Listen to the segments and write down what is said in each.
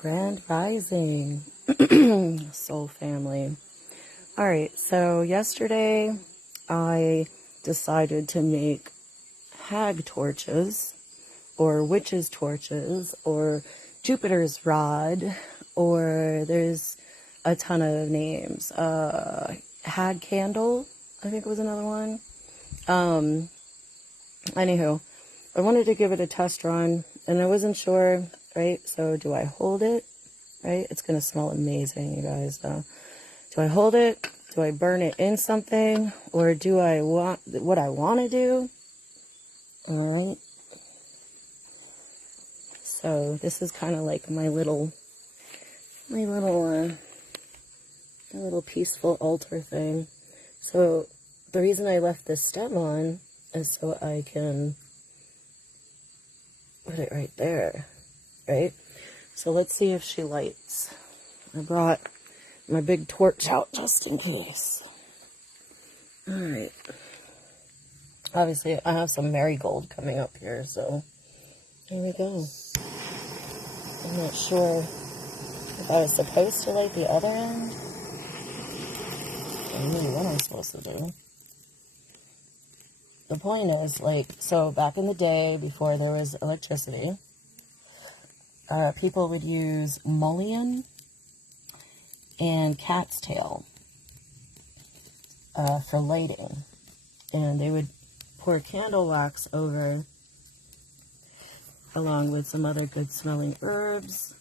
Grand Rising, Soul Family. Alright, so yesterday I decided to make hag torches, or witch's torches, or Jupiter's rod, or there's a ton of names. Hag candle, I think was another one. Anywho, I wanted to give it a test run, and I wasn't sure, right? So do I hold it, right? It's going to smell amazing, you guys. Do I hold it? Do I burn it in something? Or do I want what I want to do? All right. So this is kind of like my little peaceful altar thing. So the reason I left this stem on is so I can put it right there, right? So let's see if she lights. I brought my big torch out just in case. All right. Obviously, I have some marigold coming up here, so here we go. I'm not sure if I was supposed to light the other end. I don't know what I'm supposed to do. The point is, like, so back in the day, before there was electricity, people would use mullein and cat's tail for lighting. And they would pour candle wax over, along with some other good smelling herbs,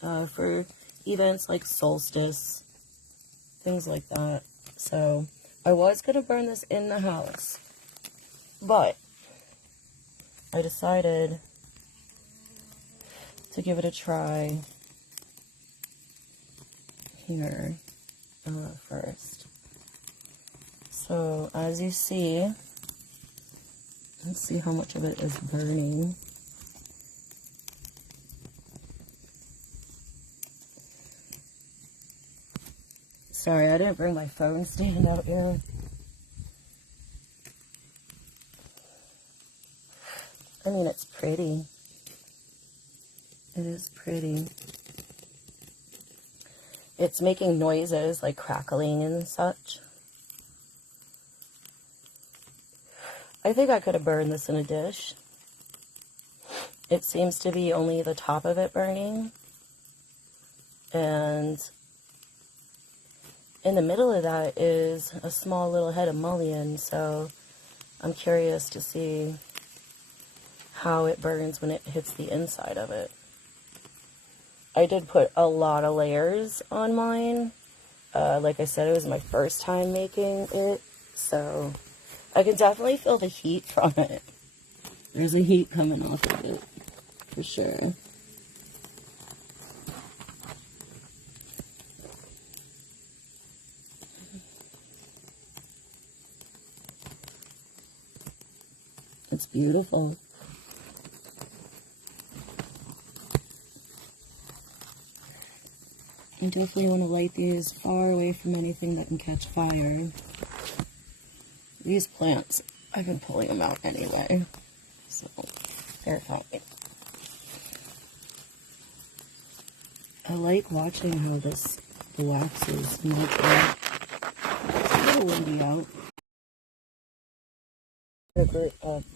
for events like solstice, things like that. So I was going to burn this in the house, but I decided to give it a try here first. So as you see, let's see how much of it is burning. Sorry, I didn't bring my phone stand out here. I mean, it's pretty. It is pretty. It's making noises like crackling and such. I think I could have burned this in a dish. It seems to be only the top of it burning. And in the middle of that is a small little head of mullein, so I'm curious to see how it burns when it hits the inside of it. I did put a lot of layers on mine. Like I said, it was my first time making it, so I can definitely feel the heat from it. There's a heat coming off of it, for sure. It's beautiful. I definitely want to light these far away from anything that can catch fire. These plants, I've been pulling them out anyway, so they're fine. I like watching how the wax is melting. It's a little windy out.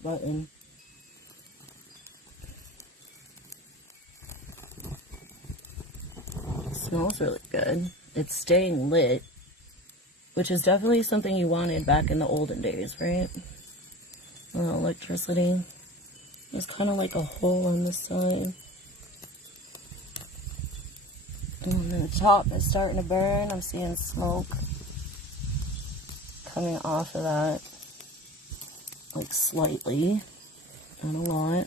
Button. It smells really good. It's staying lit, which is definitely something you wanted back in the olden days, right? Electricity. There's kind of like a hole on the side. And then the top is starting to burn. I'm seeing smoke coming off of that. Like slightly, not a lot.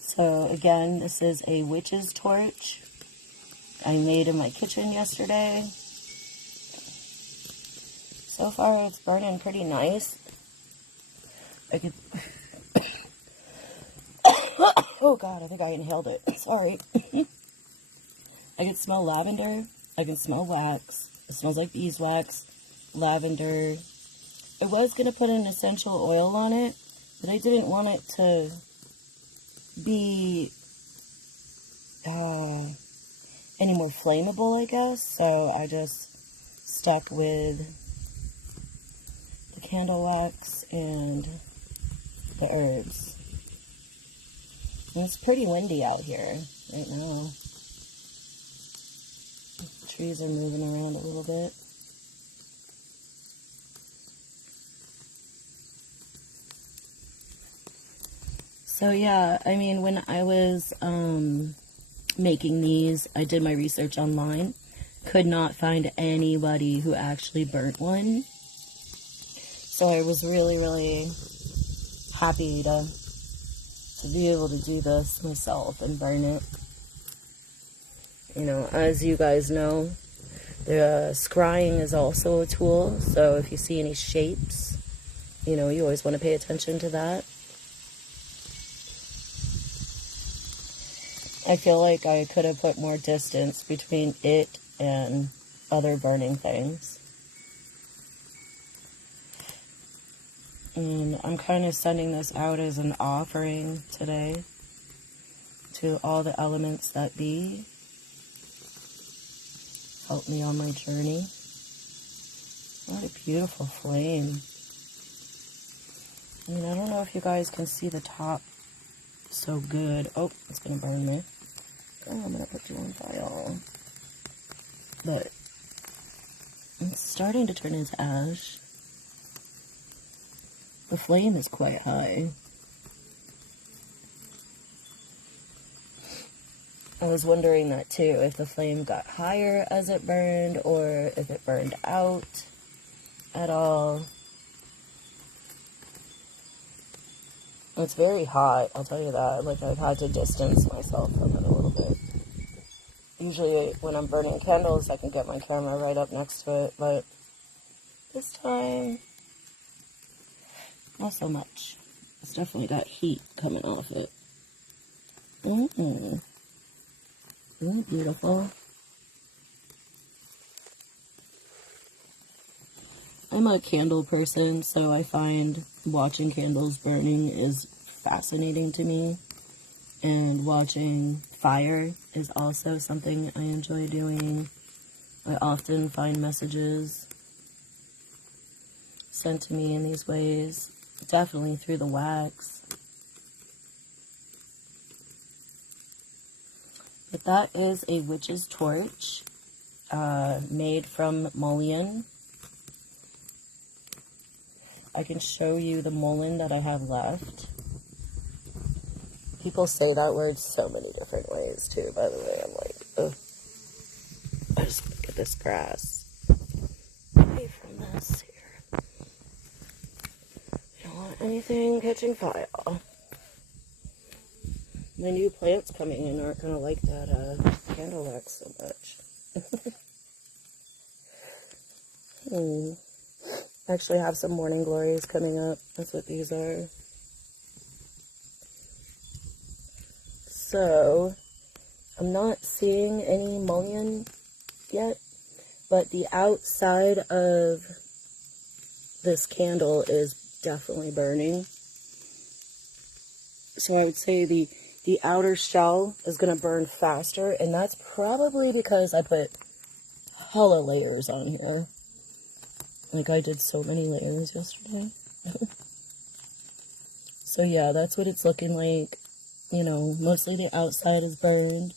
So again, this is a witch's torch I made in my kitchen yesterday. So far it's burning pretty nice. I could oh god, I think I inhaled it. Sorry. I could smell lavender I can smell wax. It smells like beeswax, lavender. I was going to put an essential oil on it, but I didn't want it to be any more flammable, I guess. So I just stuck with the candle wax and the herbs. And it's pretty windy out here right now. The trees are moving around a little bit. So yeah, I mean, when I was making these, I did my research online. Could not find anybody who actually burnt one. So I was really, really happy to be able to do this myself and burn it. You know, as you guys know, the scrying is also a tool. So if you see any shapes, you know, you always want to pay attention to that. I feel like I could have put more distance between it and other burning things. And I'm kind of sending this out as an offering today to all the elements that be. Help me on my journey. What a beautiful flame. I mean, I don't know if you guys can see the top so good. Oh, it's going to burn me. Oh, I'm going to put you on fire. But it's starting to turn into ash. The flame is quite high. I was wondering that too, if the flame got higher as it burned or if it burned out at all. It's very hot, I'll tell you that. Like, I've had to distance myself from it a little bit. Usually when I'm burning candles, I can get my camera right up next to it, but this time, not so much. It's definitely got heat coming off it. Isn't that beautiful? I'm a candle person, so I find watching candles burning is fascinating to me. And watching fire is also something I enjoy doing. I often find messages sent to me in these ways, definitely through the wax. But that is a witch's torch made from mullein. I can show you the mullein that I have left. People say that word so many different ways too, by the way. I'm like, ugh. I just want to get this grass away from this here. I don't want anything catching fire. My new plants coming in aren't going to like that candle wax so much. I actually have some morning glories coming up. That's what these are. So, I'm not seeing any mullein yet, but the outside of this candle is definitely burning. So I would say the outer shell is going to burn faster, and that's probably because I put hella layers on here. Like, I did so many layers yesterday. So yeah, that's what it's looking like. You know, mostly the outside is burned.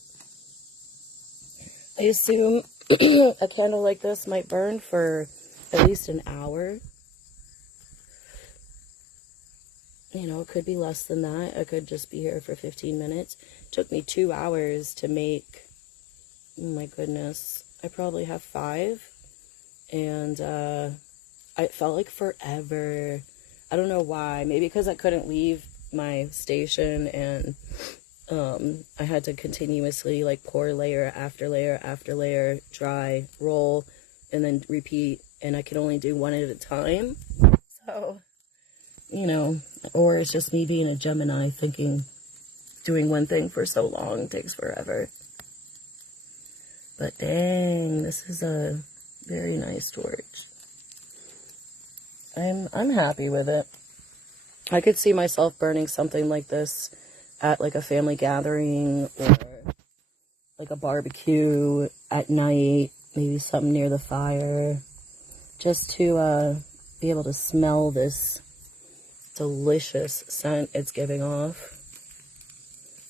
I assume a candle like this might burn for at least an hour. You know, it could be less than that. I could just be here for 15 minutes. It took me 2 hours to make, oh my goodness, I probably have 5. And it felt like forever. I don't know why. Maybe because I couldn't leave my station, and I had to continuously like pour layer after layer after layer, dry, roll, and then repeat, and I could only do one at a time. So, you know, or it's just me being a Gemini thinking doing one thing for so long takes forever. But dang, this is a very nice torch. I'm happy with it. I could see myself burning something like this at like a family gathering or like a barbecue at night, maybe something near the fire, just to be able to smell this delicious scent it's giving off.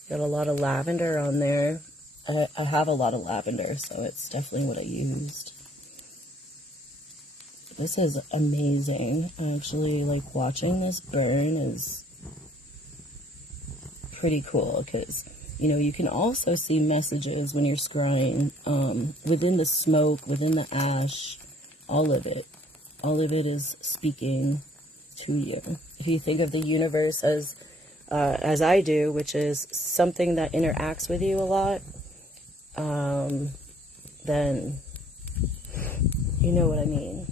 Got a lot of lavender on there. I have a lot of lavender, so it's definitely what I used. This is amazing. Actually, like, watching this burn is pretty cool because, you know, you can also see messages when you're scrying within the smoke, within the ash, all of it is speaking to you. If you think of the universe as I do, which is something that interacts with you a lot, then you know what I mean.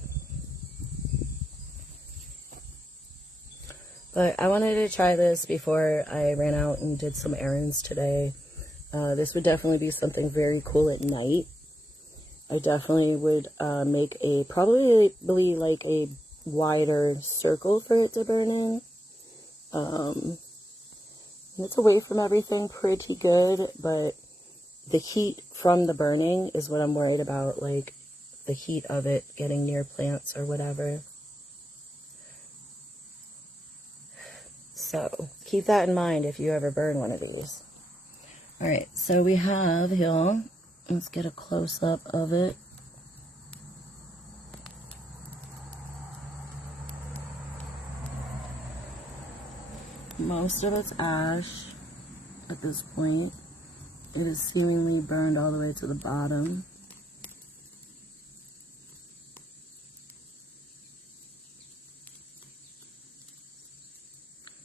But I wanted to try this before I ran out and did some errands today. This would definitely be something very cool at night. I definitely would make probably like a wider circle for it to burn in. It's away from everything pretty good, but the heat from the burning is what I'm worried about, like the heat of it getting near plants or whatever. So keep that in mind if you ever burn one of these. All right, so we have here, let's get a close-up of it. Most of it's ash at this point. It is seemingly burned all the way to the bottom.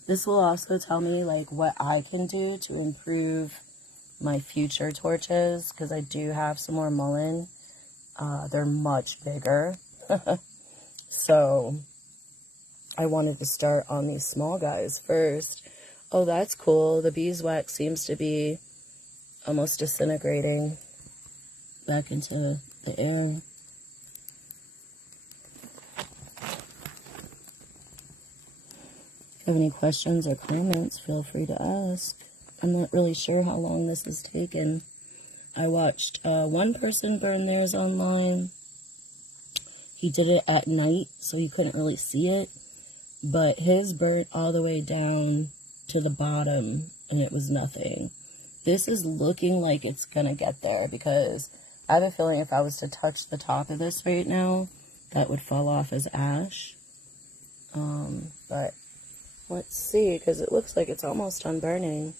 This will also tell me like what I can do to improve my future torches, because I do have some more Mullien. They're much bigger. So I wanted to start on these small guys first. Oh, that's cool. The beeswax seems to be almost disintegrating back into the air. If you have any questions or comments, feel free to ask. I'm not really sure how long this has taken. I watched one person burn theirs online. He did it at night, so you couldn't really see it. But his burnt all the way down to the bottom, and it was nothing. This is looking like it's going to get there, because I have a feeling if I was to touch the top of this right now, that would fall off as ash. But let's see, because it looks like it's almost done burning.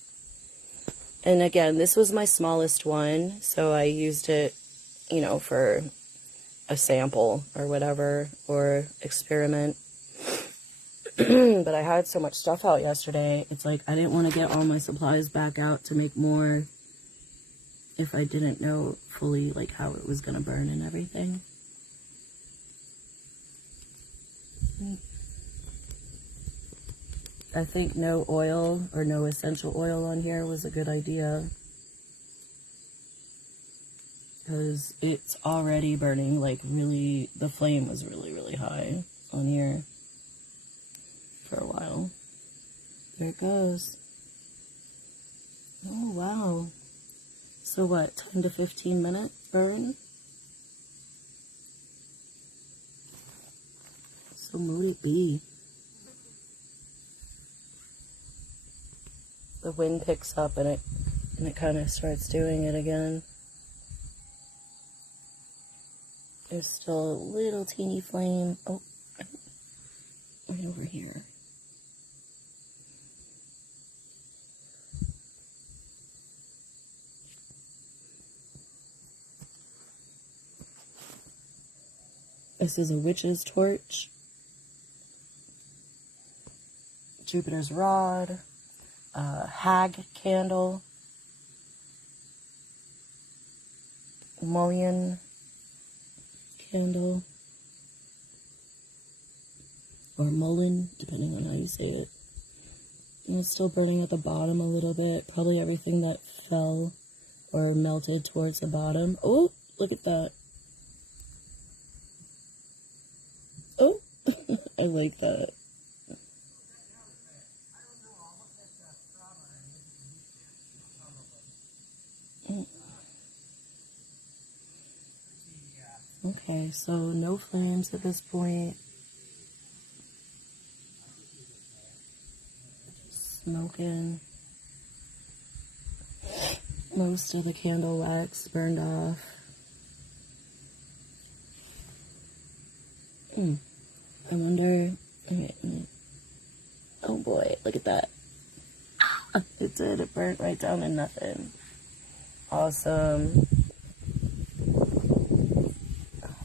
And again, this was my smallest one, so I used it, you know, for a sample or whatever, or experiment. But I had so much stuff out yesterday, it's like I didn't want to get all my supplies back out to make more if I didn't know fully like how it was going to burn and everything. I think no oil or no essential oil on here was a good idea, because it's already burning like really, the flame was really high on here for a while. There it goes. Oh wow. So what, 10 to 15 minute burn? So moody it be? The wind picks up and it kind of starts doing it again. There's still a little teeny flame. Oh, right over here. This is a witch's torch. Jupiter's rod. Hag candle. Mullien candle. Or Mullien, depending on how you say it. And it's still burning at the bottom a little bit. Probably everything that fell or melted towards the bottom. Oh, Look at that. Oh, I like that. Okay, so no flames at this point. Smoking. Most of the candle wax burned off. I wonder. Okay. Oh boy, look at that. It did. It burnt right down to nothing. Awesome.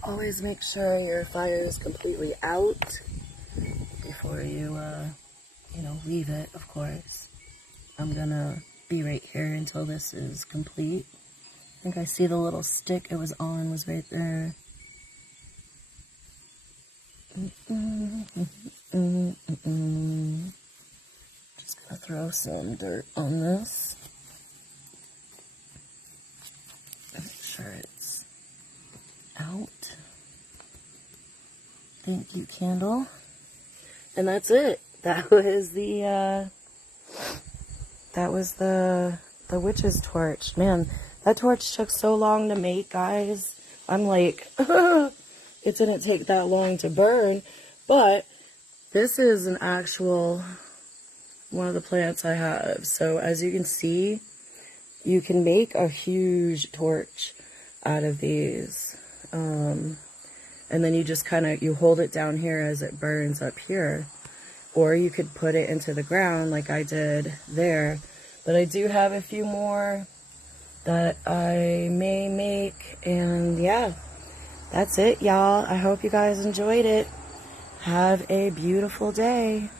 Always make sure your fire is completely out before you, leave it, of course. I'm gonna be right here until this is complete. I think I see the little stick it was on was right there. Just gonna throw some dirt on this. Make sure it's out. Thank you, candle. And that's it. That was the witch's torch. Man, that torch took so long to make, guys. I'm like, it didn't take that long to burn, but this is an actual one of the plants I have. So as you can see, you can make a huge torch out of these. And then you just you hold it down here as it burns up here. Or you could put it into the ground like I did there. But I do have a few more that I may make. And yeah, that's it, y'all. I hope you guys enjoyed it. Have a beautiful day.